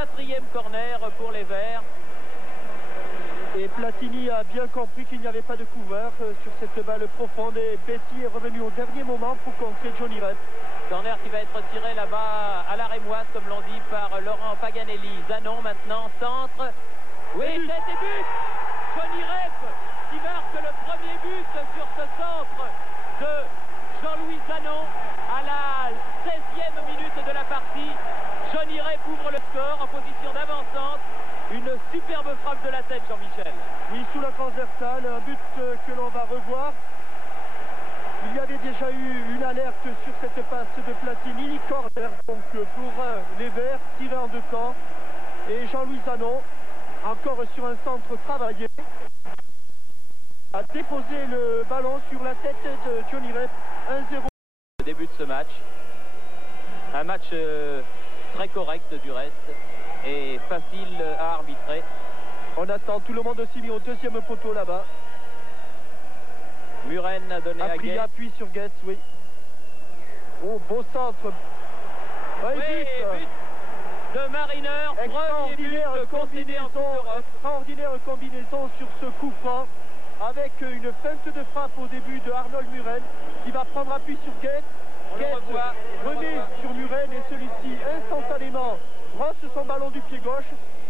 4e corner pour les Verts. Et Platini a bien compris qu'il n'y avait pas de couvert sur cette balle profonde. Et Betty est revenu au dernier moment pour contrer Johnny Rep. Corner qui va être tiré là-bas à la rémoise, comme l'on dit, par Laurent Paganelli. Zanon maintenant, centre. Oui, tête et but. Johnny Rep qui marque le premier but sur ce centre de Jean-Louis Zanon à la 16e minute de la partie. Johnny Rep ouvre le score en position d'avancante. Une superbe frappe de la tête, Jean-Michel. Oui, sous la transversale, un but que l'on va revoir. Il y avait déjà eu une alerte sur cette passe de Platini. Corner donc pour les Verts, tiré en deux temps. Et Jean-Louis Zanon, encore sur un centre travaillé, a déposé le ballon sur la tête de Johnny Rep. 1-0. Le début de ce match. Un match très correct du reste et facile à arbitrer. On attend, tout le monde aussi mis au deuxième poteau là-bas. Muren a donné à Guess. Appui sur Guess, oui. Oh, beau centre. Ouais, oui, but de Mariner. Extraordinaire combinaison sur ce coup franc. Avec une feinte de frappe au début de Arnold Muren qui va prendre appui sur Guess. Guess remet sur Muren et celui-ci instantanément brosse son ballon du pied gauche.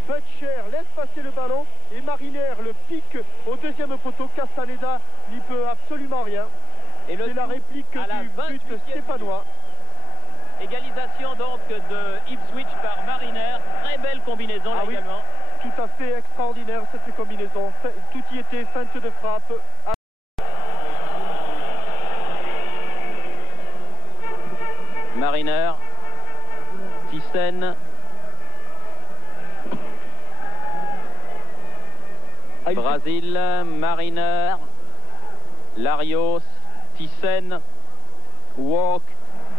Butcher laisse passer le ballon et Mariner le pique au deuxième poteau. Castaneda n'y peut absolument rien. Et c'est la réplique du but stéphanois. Égalisation donc de Ipswich par Mariner. Très belle combinaison là également. Oui, tout à fait extraordinaire cette combinaison. Tout y était, feinte de frappe. Mariner, Thyssen. Brasil, Mariner, Larios, Thyssen, Walk,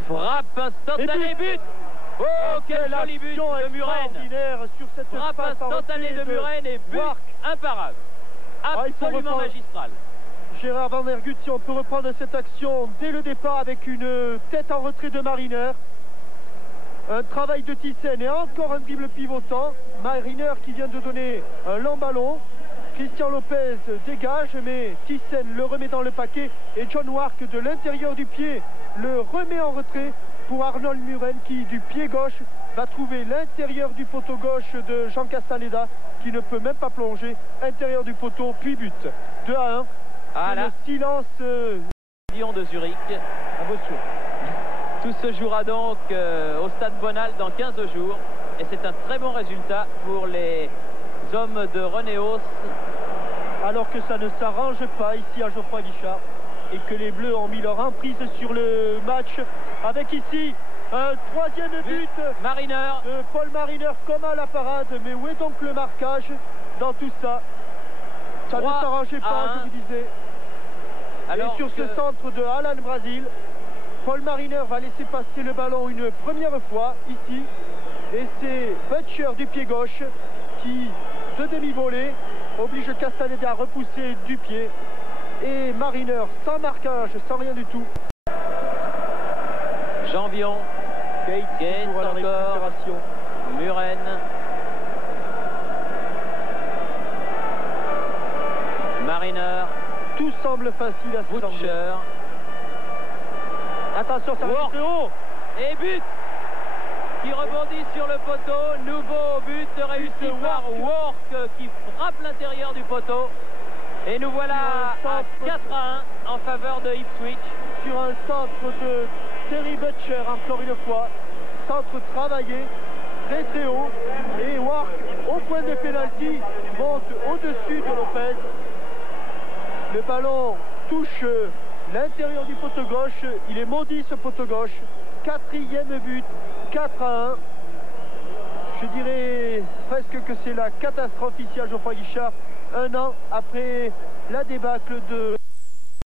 frappe instantanée, but. Oh, quel joli but de Muren. Sur cette frappe instantanée de Muren et but imparable. Absolument magistral. Gérard Van der Gut, si on peut reprendre cette action dès le départ avec une tête en retrait de Mariner. Un travail de Thyssen et encore un dribble pivotant. Mariner qui vient de donner un long ballon. Christian Lopez dégage, mais Thyssen le remet dans le paquet et John Wark de l'intérieur du pied le remet en retrait pour Arnold Muren qui du pied gauche va trouver l'intérieur du poteau gauche de Jean Castaneda qui ne peut même pas plonger. Intérieur du poteau puis but. 2-1. Le silence Lyon de Zurich. Tout se jouera donc au Stade Bonal dans 15 jours et c'est un très bon résultat pour les hommes de Renéos. Alors que ça ne s'arrange pas ici à Geoffroy Guichard et que les Bleus ont mis leur emprise sur le match avec ici un troisième but Mariner de Paul Mariner comme à la parade. Mais où est donc le marquage dans tout ça? Ça ne s'arrangeait pas, je vous disais. Alors et sur ce centre de Alan Brazil, Paul Mariner va laisser passer le ballon une première fois ici et c'est Butcher du pied gauche qui, de demi-volée, oblige Castaneda à repousser du pied. Et Mariner sans marquage, sans rien du tout. Janvion, Gates encore, Muren. Mariner. Tout semble facile à ce Butcher. Attention, ça va très haut. Et but qui rebondit sur le poteau. Nouveau but réussi par Work qui frappe l'intérieur du poteau. Et nous voilà à 4-1 en faveur de Ipswich. Sur un centre de Terry Butcher, encore une fois. Centre travaillé, très très haut. Et Work, au point de pénalty, monte au-dessus de Lopez. Le ballon touche l'intérieur du poteau gauche. Il est maudit ce poteau gauche. 4e but, 4-1. Je dirais presque que c'est la catastrophe ici à Geoffroy Guichard. Un an après la débâcle de